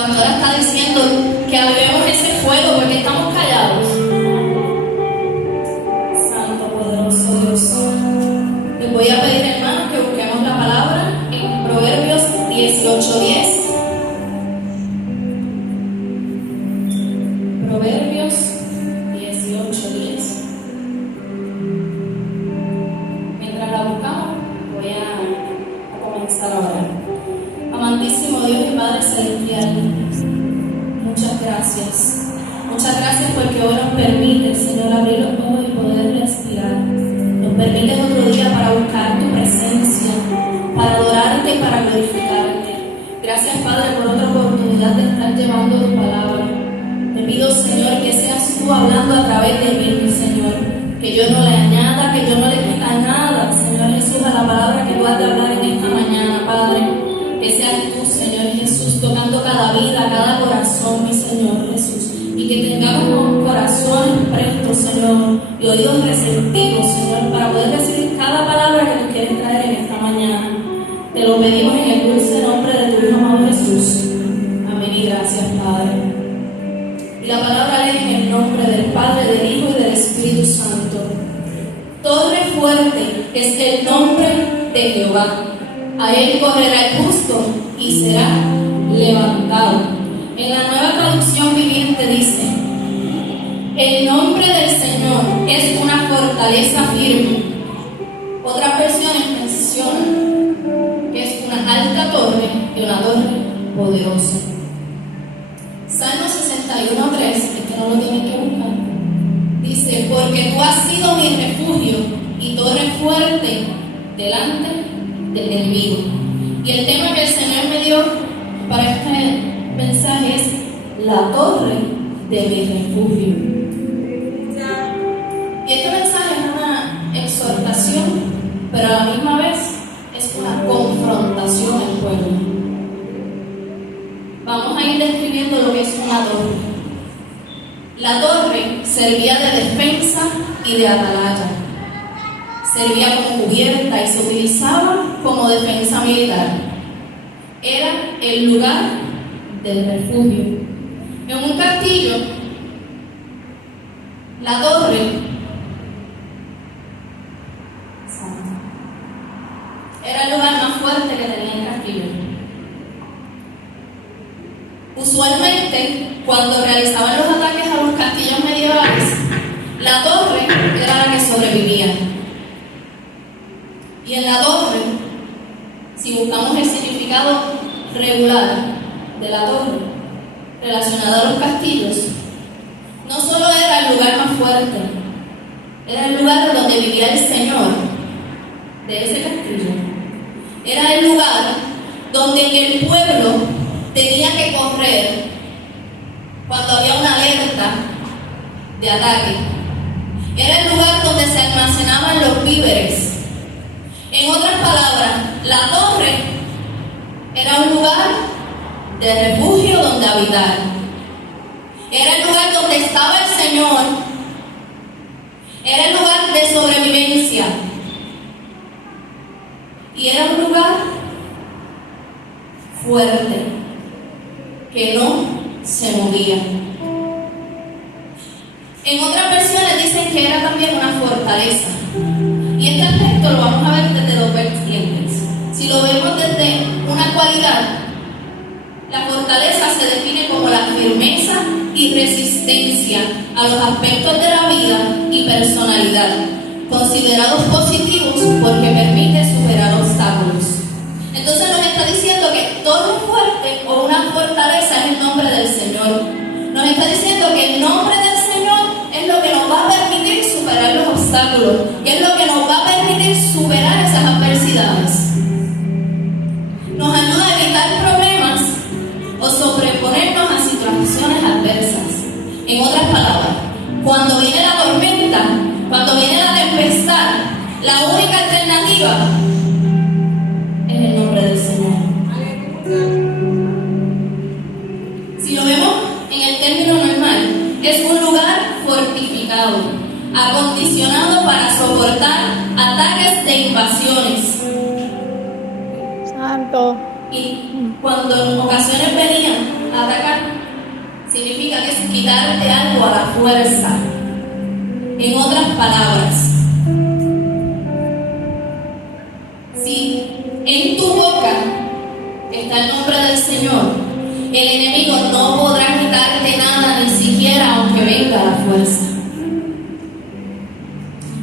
pastora está diciendo que avivemos ese fuego porque estamos callados. Santo, poderoso Dios. Les voy a pedir, hermanos, que busquemos la palabra en Proverbios 18:10. Proverbios 18:10. Mientras la buscamos, voy a comenzar ahora. Amantísimo Dios y Padre Celestial, muchas gracias. Muchas gracias porque hoy nos permite, Señor, abrir los ojos y poder respirar. Nos permite otro día para buscar tu presencia, para adorarte y para glorificarte. Gracias, Padre, por otra oportunidad de estar llevando tu palabra. Te pido, Señor, que seas tú hablando a través de mí, Señor. Que yo no le añada, que yo no le quita nada, Señor Jesús, a la palabra que tú has de hablar en esta mañana, Padre. Que seas tú, Señor Jesús, tocando cada vida, cada corazón, mi Señor Jesús. Y que tengamos corazones prestos, Señor, y oídos receptivos, Señor, para poder recibir cada palabra que tú quieres traer en esta mañana. Te lo pedimos en el dulce nombre de tu Hijo amado Jesús. Amén y gracias, Padre. Y la palabra lee en el nombre del Padre, del Hijo y del Espíritu Santo. Torre fuerte es el nombre de Jehová. A él correrá el justo y será levantado. En la Nueva Traducción Viviente dice: el nombre del Señor es una fortaleza firme. Otras versiones mencionan que es una alta torre y una torre poderosa. Salmo 61:3, que no lo tienen que buscar, dice: porque tú has sido mi refugio y torre fuerte delante del enemigo. Y el tema que el Señor me dio para este mensaje es la torre de mi refugio. Y este mensaje es una exhortación, pero a la misma vez es una confrontación al pueblo. Vamos a ir describiendo lo que es una torre. La torre servía de defensa y de atalaya. Servía como cubierta y se utilizaba como defensa militar. Era el lugar del refugio. En un castillo, la torre era el lugar más fuerte que tenía el castillo. Usualmente, cuando realizaban los ataques a los castillos medievales, la torre era la que sobrevivía. Y en la torre, si buscamos el significado regular de la torre relacionado a los castillos, no solo era el lugar más fuerte, era el lugar donde vivía el Señor de ese castillo. Era el lugar donde el pueblo tenía que correr cuando había una alerta de ataque. Era el lugar donde se almacenaban los víveres. En otras palabras, la torre era un lugar de refugio donde habitar. Era el lugar donde estaba el Señor. Era el lugar de sobrevivencia. Y era un lugar fuerte, que no se movía. En otras versiones dicen que era también una fortaleza. Y este aspecto lo vamos a ver desde dos vertientes. Si lo vemos desde una cualidad, la fortaleza se define como la firmeza y resistencia a los aspectos de la vida y personalidad, considerados positivos porque permite superar obstáculos. Entonces nos está diciendo que todo fuerte o una fortaleza es el nombre del Señor. Nos está diciendo que el nombre del Señor es lo que nos va a permitir superar los obstáculos, que es lo que nos va a permitir superar esas adversidades. Nos ayuda a evitar problemas o sobreponernos a situaciones adversas. En otras palabras, cuando viene la tormenta, cuando viene la tempestad, la única alternativa es el nombre del Señor. Si lo vemos en el término normal, es un lugar fortificado, acondicionado para soportar ataques de invasiones. Santo. Y cuando en ocasiones venían ataques quitarte algo a la fuerza. En otras palabras, si en tu boca está el nombre del Señor, el enemigo no podrá quitarte nada, ni siquiera aunque venga a la fuerza.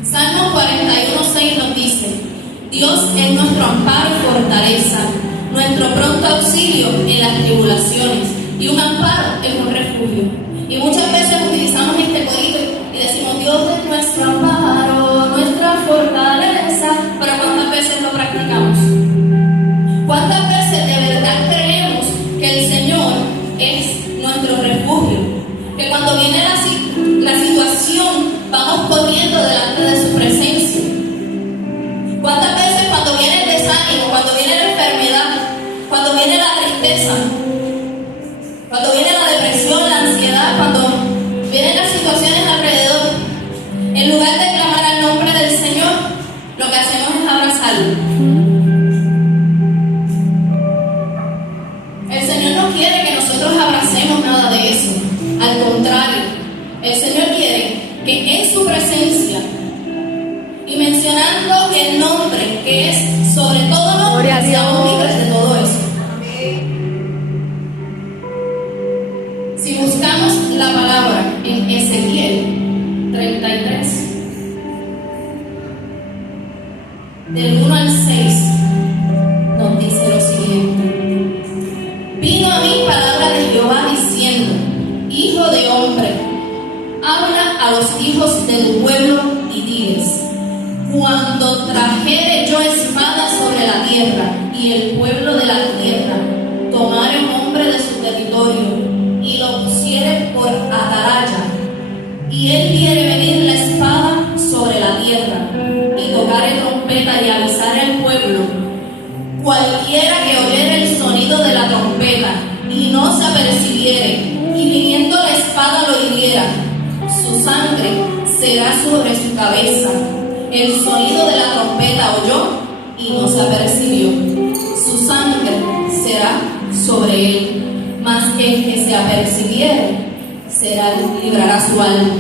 Salmo 41:6 nos dice: Dios es nuestro amparo y fortaleza, nuestro pronto auxilio en las tribulaciones, y un amparo es un refugio. Y muchas veces utilizamos este corito y decimos: Dios es nuestro amparo, nuestra fortaleza, pero ¿cuántas veces lo practicamos? ¿Cuántas veces de verdad creemos que el Señor es nuestro refugio? Que cuando viene la situación, vamos corriendo delante de su presencia. ¿Cuántas veces cuando viene el desánimo, cuando viene la enfermedad, cuando viene la tristeza, cuando viene la depresión, la ansiedad, cuando vienen las situaciones alrededor, en lugar de clamar al nombre del Señor, lo que hacemos es abrazarlo? El Señor no quiere que nosotros abracemos nada de eso. Al contrario, el Señor quiere que en su presencia, y mencionando el nombre que es sobre todo nombre, seamos libres de todo eso. Si buscamos la palabra en Ezequiel 33, del 1 al 6, nos dice lo siguiente: Vino a mí palabra de Jehová diciendo: Hijo de hombre, habla a los hijos de tu pueblo y diles: Cuando trajere yo espada sobre la tierra, y el pueblo de la tierra tomare un hombre de su territorio, y lo pusiere por atalaya, y él viere venir la espada sobre la tierra, y tocare trompeta y avisare al pueblo, cualquiera que oyere el sonido de la trompeta, y no se apercibiere, y viniendo la espada lo hiriera, su sangre será sobre su cabeza. El sonido de la trompeta oyó y no se apercibió. Su sangre será sobre él. Mas el que se apercibiere librará su alma,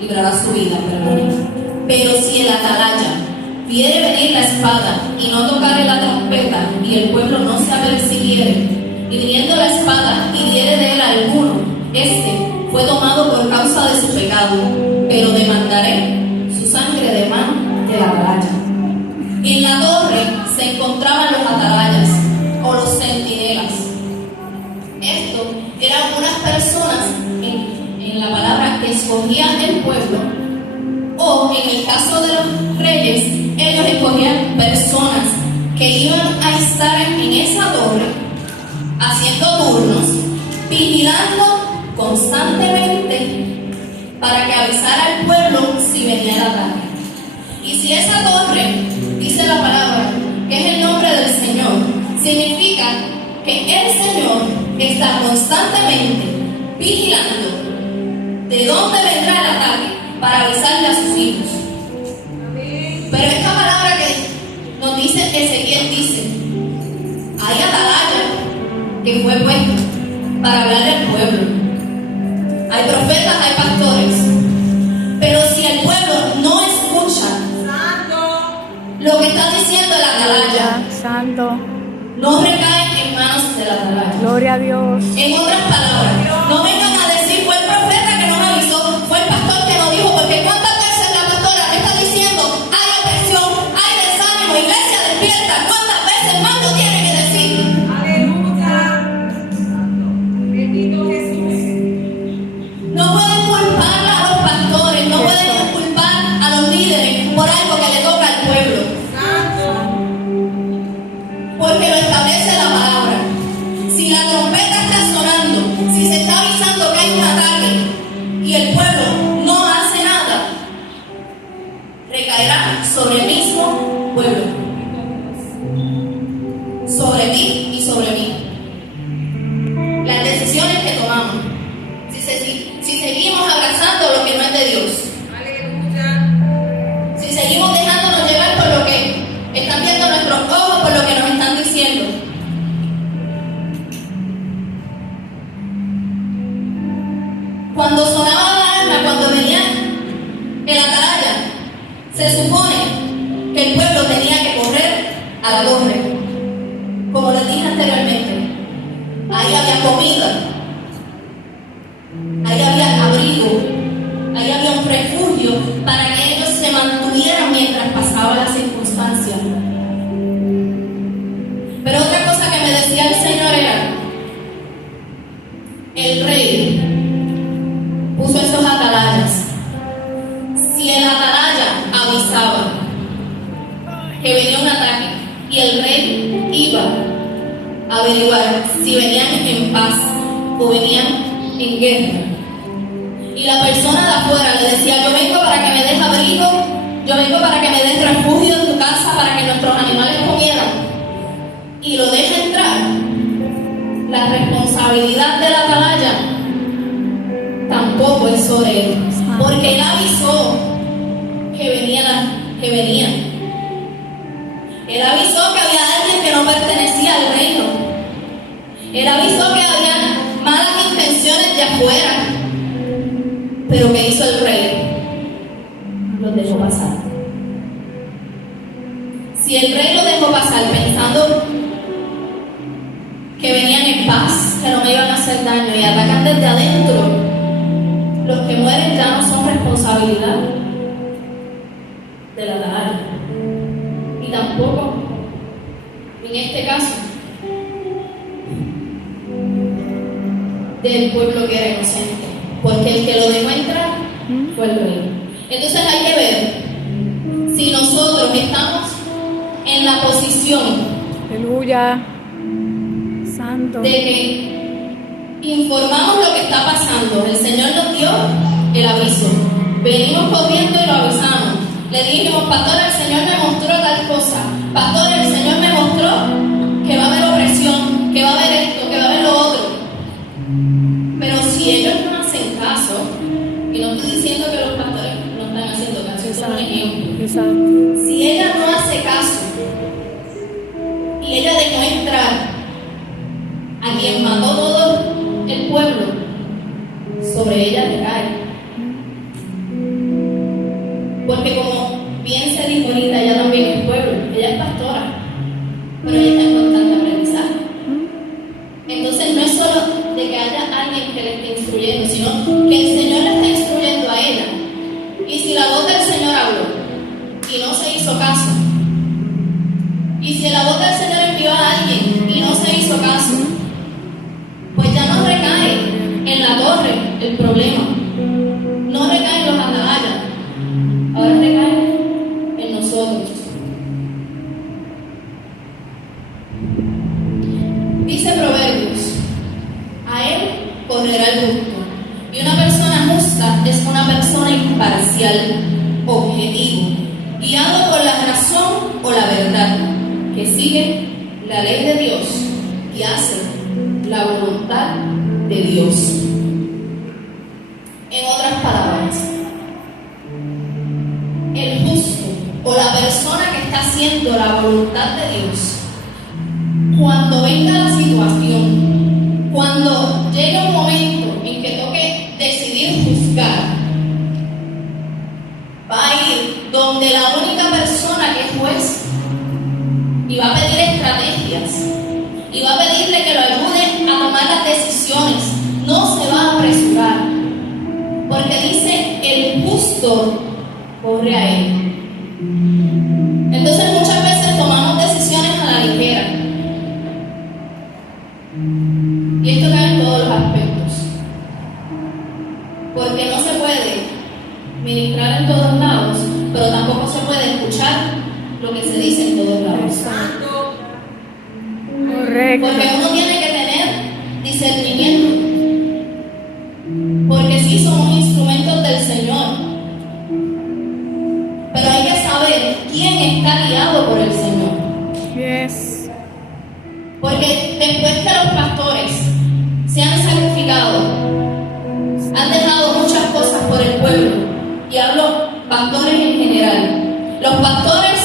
librará su vida, perdón. Pero si el atalaya viere venir la espada y no tocare la trompeta, y el pueblo no se apercibiere, y viniendo la espada hiriere de él a alguno, este fue tomado por causa de su pecado, pero demandaré su sangre de mano del atalaya. En la torre se encontraban los atalayas o los centinelas. Esto eran unas personas en la palabra que escogían el pueblo, o en el caso de los reyes, ellos escogían personas que iban a estar en esa torre haciendo turnos, vigilando constantemente para que avisara al pueblo si venía el ataque. Y si esa torre, dice la palabra, que es el nombre del Señor, significa que el Señor está constantemente vigilando de dónde vendrá el ataque para avisarle a sus hijos. Pero esta palabra que nos dice Ezequiel dice: hay atalaya que fue puesto para hablarle al pueblo. Hay profetas, hay pastores. Pero si el pueblo no escucha lo que está diciendo el atalaya, Santo, no recae en manos del atalaya. gloria a Dios. En otras palabras, no vengan a decir: fue el profeta que nos avisó, fue el pastor que nos dijo, porque ¿cuántas veces la pastora me está diciendo hay opresión, hay desánimo, iglesia despierta? ¿Cuántas veces más lo tiene que decir? Aleluya. Bendito Jesús. No pueden culpar a los pastores, no pueden culpar a los líderes por algo que le toca al pueblo, porque lo establece la palabra. Si la trompeta está sonando, si se está avisando que hay un ataque y el pueblo no hace nada, recaerá sobre el mismo pueblo, sobre ti y sobre mí. Las decisiones que tomamos, si seguimos abrazando lo que no es de Dios, Aleluya. si seguimos dejándonos llevar por lo que están viendo nuestros ojos, por lo que nos están diciendo, Cuando sonaba la alarma, cuando venía el atalaya, se supone que el pueblo tenía que correr a la torre. Como les dije anteriormente, ahí había comida, ahí había abrigo, ahí había un refugio para que ellos se mantuvieran mientras pasaba la circunstancia. Pero otra cosa que me decía el Señor era, el rey puso esos atalayas. Si el atalaya avisaba que venía un ataque y el rey iba a averiguar si venían en paz o venían en guerra, y la persona de afuera le decía, yo vengo para que me des abrigo, yo vengo para que me des refugio en tu casa, para que nuestros animales comieran, y lo deja entrar, la responsabilidad del atalaya tampoco es sobre él, porque él avisó que venía. Él avisó que había alguien que no pertenecía al reino. Él avisó que había malas intenciones de afuera. Pero ¿qué hizo el rey? Los dejó pasar. Si el rey lo dejó pasar pensando que venían en paz, que no me iban a hacer daño y atacan desde adentro, los que mueren ya no son responsabilidad de la atalaya. Y tampoco, en este caso, del pueblo que era inocente, porque el que lo dejó entrar fue el rey. Entonces hay que ver si nosotros estamos en la posición, aleluya, santo, de que informamos lo que está pasando. El Señor nos dio el aviso, venimos corriendo y lo avisamos. Le dijimos, pastor, el Señor me mostró tal cosa, pastor, el Señor me mostró que va a haber opresión, que va a haber esto, que va a haber lo otro. Pero si ellos no hacen caso, y no estoy diciendo que los pastores no están haciendo caso, es un ejemplo. exacto, Si ella no hace caso y ella dejó entrar a quien mató todo el pueblo, sobre ella recae. Porque como bien se dijo ahorita, ella también es pueblo, ella es pastora, pero ella está en constante aprendizaje. Entonces no es solo de que haya alguien que le esté instruyendo, sino que el Señor le está instruyendo a ella. Y si la voz del Señor habló y no se hizo caso, y si la voz del Señor envió a alguien y no se hizo caso, pues ya no recae en la torre el problema, no recae en los atalayas, ahora recae en nosotros. Dice Proverbios, a él correrá el justo, y una persona justa es una persona imparcial, objetivo, guiado por la razón o la verdad, que sigue la ley de Dios y hace la voluntad de Dios. En otras palabras, el justo o la persona que está haciendo la voluntad de Dios, cuando venga la situación, cuando llegue un momento en que toque decidir juzgar, va a ir donde la única persona que es juez y va a pedir estrategias y va a pedirle que lo ayude a tomar las decisiones. No se va a apresurar, porque dice el justo corre a él. Entonces muchas veces tomamos decisiones a la ligera, y esto cae en todos los aspectos, porque no se puede ministrar en todos lados, pero tampoco se puede escuchar lo que se dice en todos lados. correcto, Porque uno tiene que tener discernimiento, porque sí somos instrumentos del Señor, pero hay que saber quién está guiado por el Señor. yes, Porque después que los pastores se han sacrificado, han dejado muchas cosas por el pueblo, y hablo pastores en general, los pastores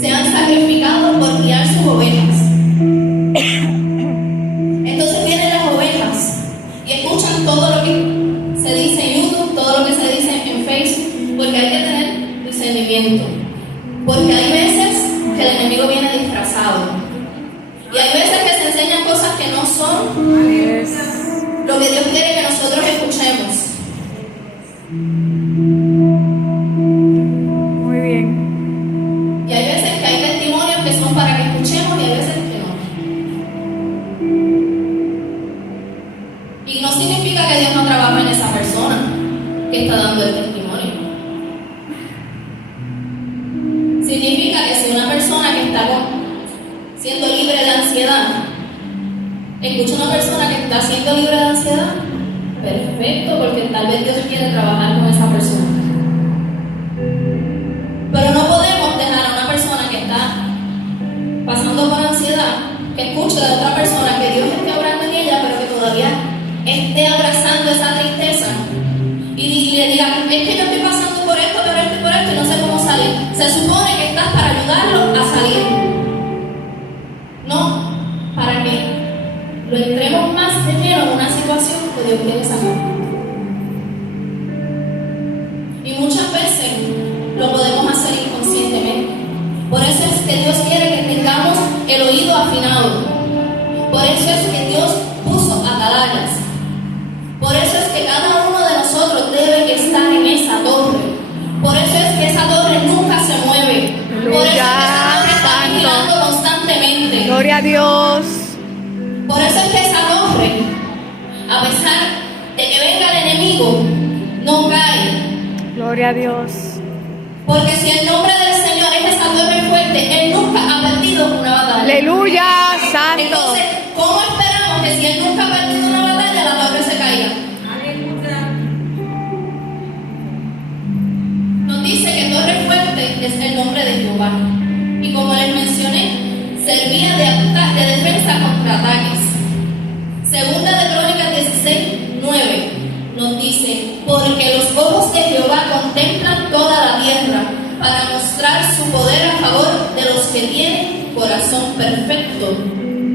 se han sacrificado por guiar sus ovejas. Entonces vienen las ovejas y escuchan todo momento. Porque hay veces que el enemigo viene disfrazado. Y hay veces que se enseñan cosas que no son Yes. lo que Dios quiere que nosotros escuchemos. Muy bien. Y hay veces que hay testimonios que son para que escuchemos y hay veces que no. Y no significa que Dios no trabaja en esa persona que está dando el testimonio. Significa que si una persona que está siendo libre de ansiedad, escucha a una persona que está siendo libre de ansiedad, perfecto, porque tal vez Dios quiere trabajar con esa persona. Pero no podemos dejar a una persona que está pasando por ansiedad, que escuche de otra persona que Dios esté obrando en ella, pero que todavía esté abrazando esa tristeza y le diga, es que yo estoy pasando por esto, y no sé cómo salir. Se supone que estás para ayudarlo a salir, no para que lo entremos más de lleno en una situación que Dios quiere sacar. Y muchas veces lo podemos hacer inconscientemente. Por eso es que Dios quiere que tengamos el oído afinado. Por eso es que Dios puso atalayas. Por eso es que cada uno de nosotros debe estar en esa torre. Por eso es que esa torre nunca se mueve. Por eso es que esa torre está vigilando constantemente. Gloria a Dios. Por eso es que esa torre, a pesar de que venga el enemigo, no cae. Gloria a Dios. Porque si el nombre del Señor es esa torre fuerte, Él nunca ha perdido una batalla. Aleluya, santo. Entonces, ¿cómo esperamos que si Él nunca ha perdido una batalla, la torre se caiga? Nos dice que torre fuerte es el nombre de Jehová. Y como les mencioné, servía de defensa contra ataques. Segunda de Crónicas 16:9 nos dice, porque los ojos de Jehová contemplan toda la tierra para mostrar su poder a favor de los que tienen corazón perfecto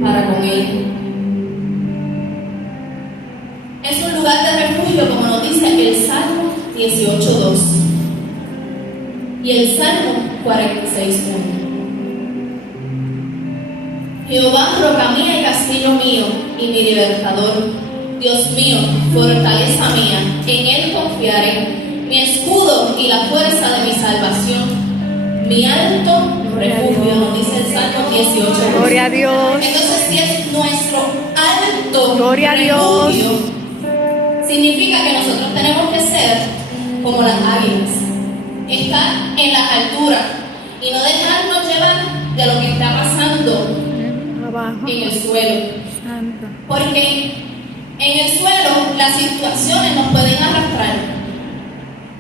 para con Él. Es un lugar de refugio, como nos dice el Salmo 18:2 y el Salmo 46:1. Jehová, roca mía y castillo mío, y mi libertador, Dios mío, fortaleza mía, en Él confiaré, mi escudo y la fuerza de mi salvación, mi alto refugio, nos dice el Salmo 18. Gloria a Dios. Entonces, si es nuestro alto Gloria a Dios. refugio, significa que nosotros tenemos que ser como las águilas, estar en las alturas y no dejarnos llevar de lo que está pasando Abajo. en el suelo. Santo. Porque en el suelo las situaciones nos pueden arrastrar,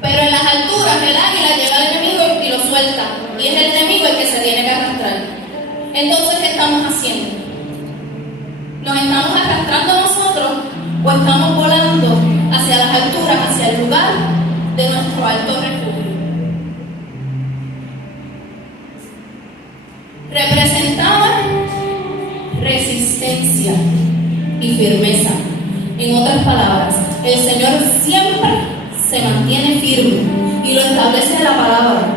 pero en las alturas el águila lleva al enemigo y lo suelta, y es el enemigo el que se tiene que arrastrar. Entonces, ¿qué estamos haciendo? ¿Nos estamos arrastrando nosotros o estamos volando hacia las alturas, hacia el lugar de nuestro alto refugio? Representaba resistencia y firmeza. En otras palabras, el Señor siempre se mantiene firme y lo establece en la palabra,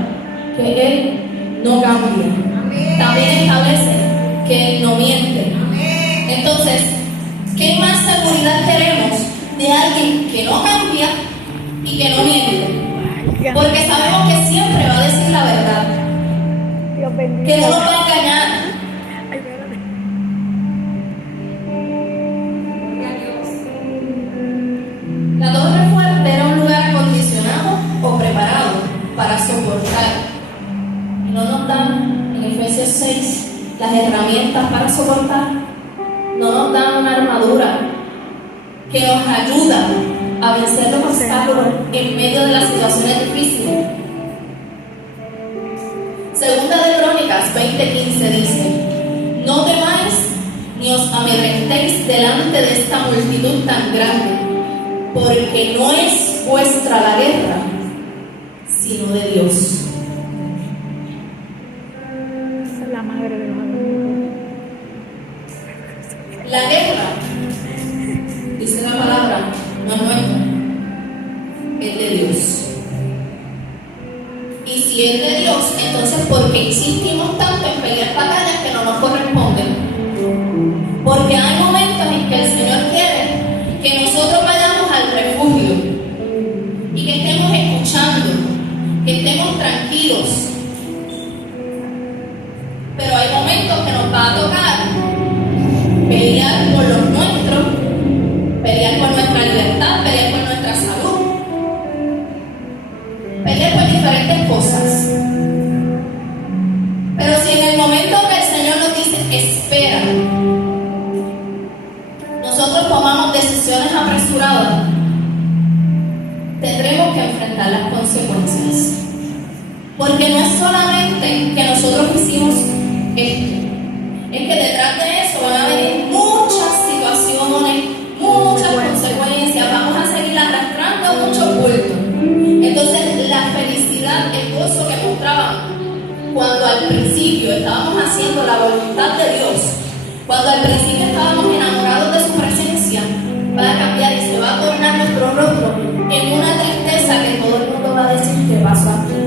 que Él no cambia. También establece que Él no miente. Entonces, ¿qué más seguridad queremos de alguien que no cambia y que no miente? Porque sabemos que siempre va a decir la verdad, Dios bendiga. que no nos va a engañar. Ay, espérate. La torre fuerte era un lugar acondicionado o preparado para soportar. Y no nos dan en Efesios 6 las herramientas para soportar. No nos dan una armadura que nos ayuda a vencer los obstáculos en medio de las situaciones difíciles. Segunda de Crónicas 20:15 dice, no temáis ni os amedrentéis delante de esta multitud tan grande, porque no es vuestra la guerra, sino de Dios. Esa es la madre de los amigos. La guerra, dice la palabra, no es nuestra, es de Dios. Y si es de qué insistimos tanto en pelear batallas que no nos corresponden. Porque hay momentos en que el Señor quiere que nosotros vayamos al refugio y que estemos escuchando, que estemos tranquilos. Pero hay momentos que nos va a tocar pelear por los nuestros, pelear por nuestra libertad, pelear por nuestra salud, pelear por diferentes cosas. Pero si en el momento que el Señor nos dice espera, nosotros tomamos decisiones apresuradas, tendremos que enfrentar las consecuencias. Porque no es solamente que nosotros hicimos esto, es que detrás de eso van a venir muchas situaciones, muchas consecuencias, vamos a seguir arrastrando muchos bultos. Entonces la felicidad, el gozo que mostraban cuando al principio estábamos haciendo la voluntad de Dios, cuando al principio estábamos enamorados de su presencia, va a cambiar y se va a tornar nuestro rostro en una tristeza que todo el mundo va a decir que pasó aquí.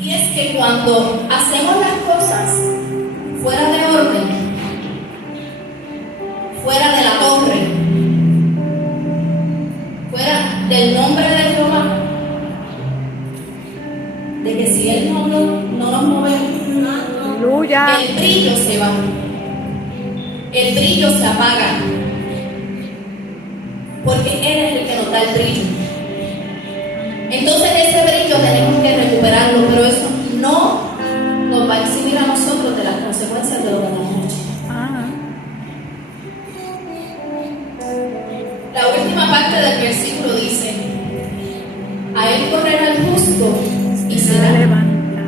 Y es que cuando hacemos las cosas fuera de orden, fuera de la torre, fuera del nombre de Jehová, de que si Él no nos movemos, Aleluya. el brillo se va, el brillo se apaga, porque Él es el que nos da el brillo. Entonces ese brillo tenemos que recuperarlo, pero eso no nos va a eximir a nosotros de las consecuencias de lo que hemos hecho. La última parte del versículo dice: a Él correrá el justo y será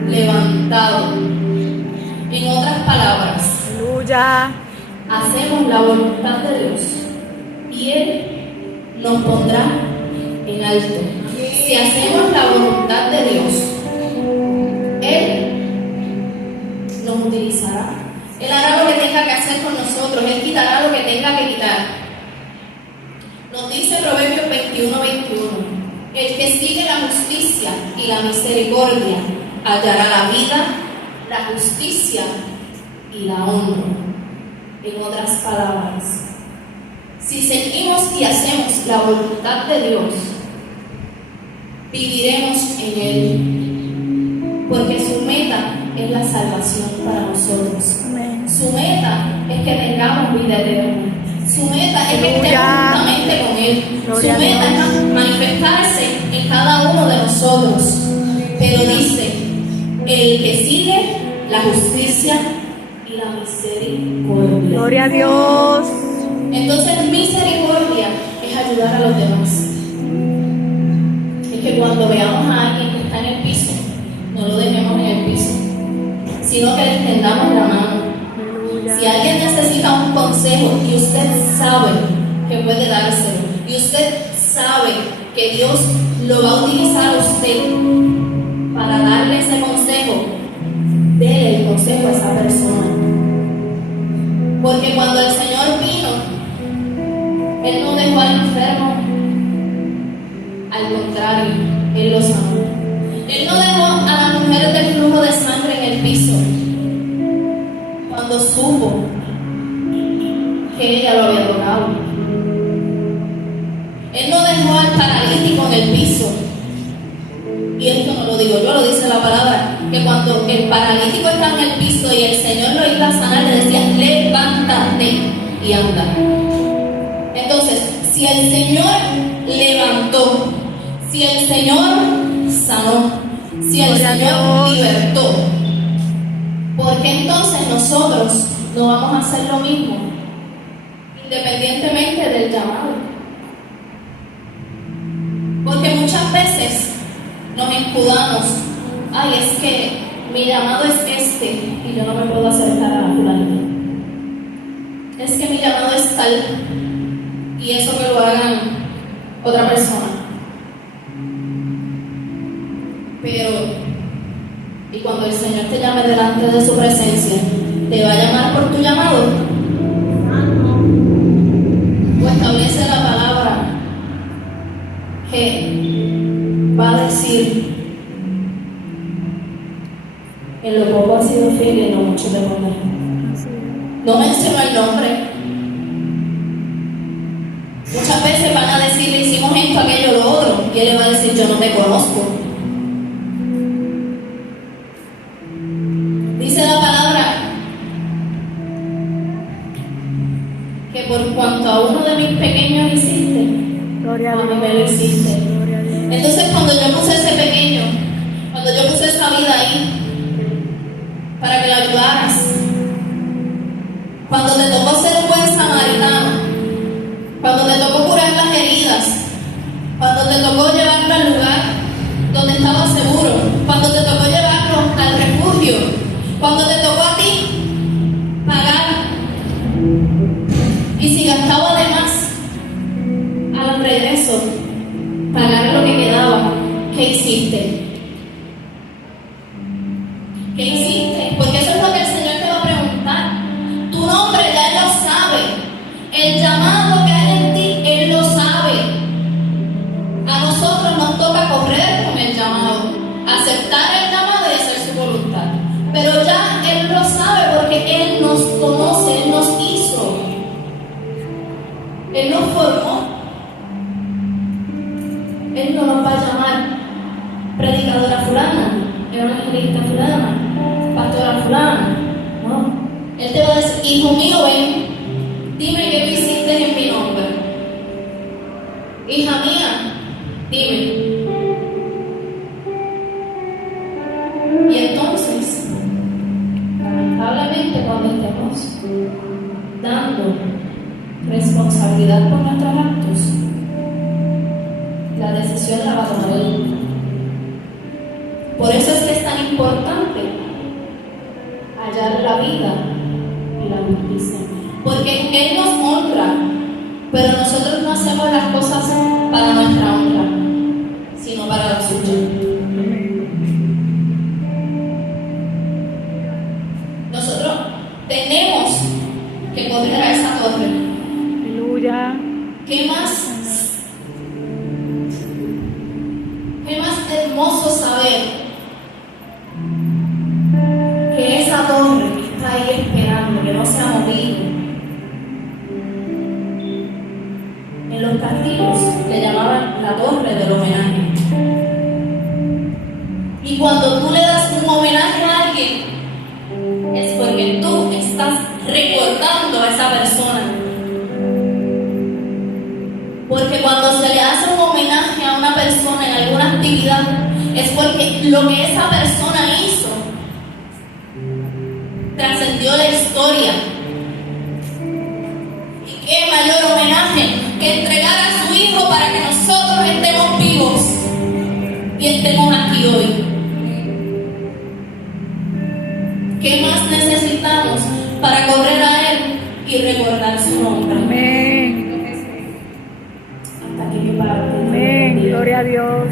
levantado. En otras palabras, Aleluya. hacemos la voluntad de Dios y Él nos pondrá en alto. Si hacemos la voluntad de Dios, Él nos utilizará. Él hará lo que tenga que hacer con nosotros, Él quitará lo que tenga que quitar. Nos dice Proverbios 21:21: el que sigue la justicia y la misericordia hallará la vida, la justicia y la honra. En otras palabras, si seguimos y hacemos la voluntad de Dios, viviremos en Él, porque su meta es la salvación para nosotros. Amén. Su meta es que tengamos vida eterna. Su meta es que estemos Aleluya. juntamente con Él. Gloria Su meta a Dios. es manifestarse en cada uno de nosotros. Pero dice: el que sigue la justicia y la misericordia. Gloria a Dios. Entonces misericordia es ayudar a los demás. Es que cuando veamos a alguien que está en el piso, no lo dejemos en el piso, sino que le extendamos la mano. Aleluya. Si alguien necesita un consejo y usted sabe que puede dárselo, y usted sabe que Dios lo va a utilizar a usted para darle ese consejo, déle el consejo a esa persona. Porque cuando el Señor vino, Él no dejó al enfermo, al contrario, Él lo sanó. Él no dejó a las mujeres del flujo de sangre en el piso cuando supo que ella lo había tocado. Él no dejó al paralítico en el piso. Y esto no lo digo yo, lo dice la palabra, que cuando el paralítico estaba en el piso y el Señor lo iba a sanar, le decía: levántate y anda. Entonces, si el Señor levantó, si el Señor sanó, si el Señor libertó, ¿por qué entonces nosotros no vamos a hacer lo mismo, independientemente del llamado? Porque muchas veces nos escudamos: ay, es que mi llamado es este y yo no me puedo acercar a la fulanita. Es que mi llamado es tal y eso que lo hagan otra persona. Pero, y cuando el Señor te llame delante de su presencia, ¿te va a llamar por tu llamado? O establece la palabra que va a decir: mucho te pondré. Así es. No mencionó el nombre. Muchas veces van a decirle, hicimos esto, aquello, lo otro, y él le va a decir, yo no te conozco. Dice la palabra que por cuanto a uno de mis pequeños hiciste, Gloria a a mí Dios. me lo hiciste. Gloria a Dios. Entonces cuando yo puse ese pequeño, cuando yo puse esa vida ahí, para que la ayudaras, cuando te tocó ser un buen samaritano, cuando te tocó curar las heridas, cuando te tocó llevarlo al lugar donde estaba seguro, cuando te tocó llevarlo al refugio, cuando te tocó a ti pagar, y si gastaba de más al regreso, pagar lo que quedaba, ¿qué hiciste? ¿Qué hiciste? Porque eso es lo que el Señor te va a preguntar. Tu nombre ya Él lo sabe. El llamado que hay en ti, Él lo sabe. A nosotros nos toca correr con el llamado, aceptar el llamado y hacer su voluntad. Pero ya Él lo sabe porque Él nos conoce, Él nos hizo. Él nos formó. Él no nos va a llamar predicadora fulana, evangelista fulana, pastora fulana. No. Él te va a decir, hijo mío, ven, dime qué tú hiciste en mi nombre. Hija mía, dime. Y entonces, lamentablemente, cuando estemos dando responsabilidad por nuestros actos, la decisión la va a tomar Él. Por eso es que es tan importante hallar la vida y la justicia. Porque Él nos honra, pero nosotros no hacemos las cosas para nuestra honra, sino para la suya. Nosotros tenemos que correr a esa torre. Aleluya. ¿Qué más hermoso saber que esa torre que está ahí esperando, que no se ha movido? En los castillos le llamaban la torre del homenaje. Y cuando tú le das un homenaje a alguien, es porque tú estás recordando a esa persona. Porque cuando se le hace un homenaje a una persona en alguna actividad, es porque lo que esa persona hizo trascendió la historia. Y qué mayor homenaje que entregar a su hijo para que nosotros estemos vivos y estemos aquí hoy. ¿Qué más necesitamos para correr a Él y recordar su nombre? Amén. Hasta aquí mi parte. Amén. Gloria a Dios.